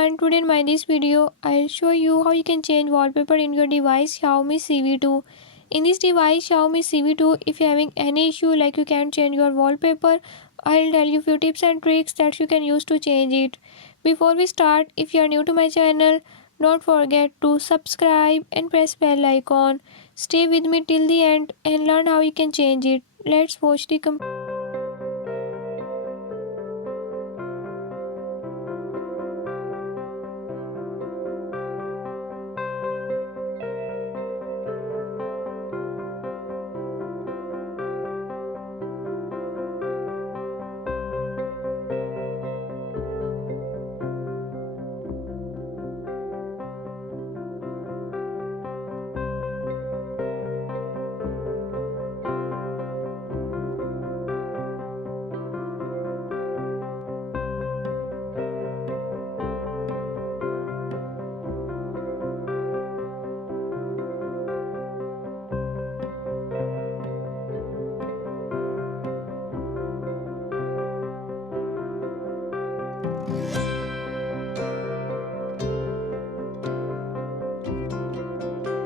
everyone, today in my this video I'll show you how you can change wallpaper in your device Xiaomi Civi 2. In this device Xiaomi Civi 2, if you're having any issue like you can't change your wallpaper, I'll tell you few tips and tricks that you can use to change it. Before we start, if you are new to my channel, don't forget to subscribe and press bell icon. Stay with me till the end and learn how you can change it. Let's watch the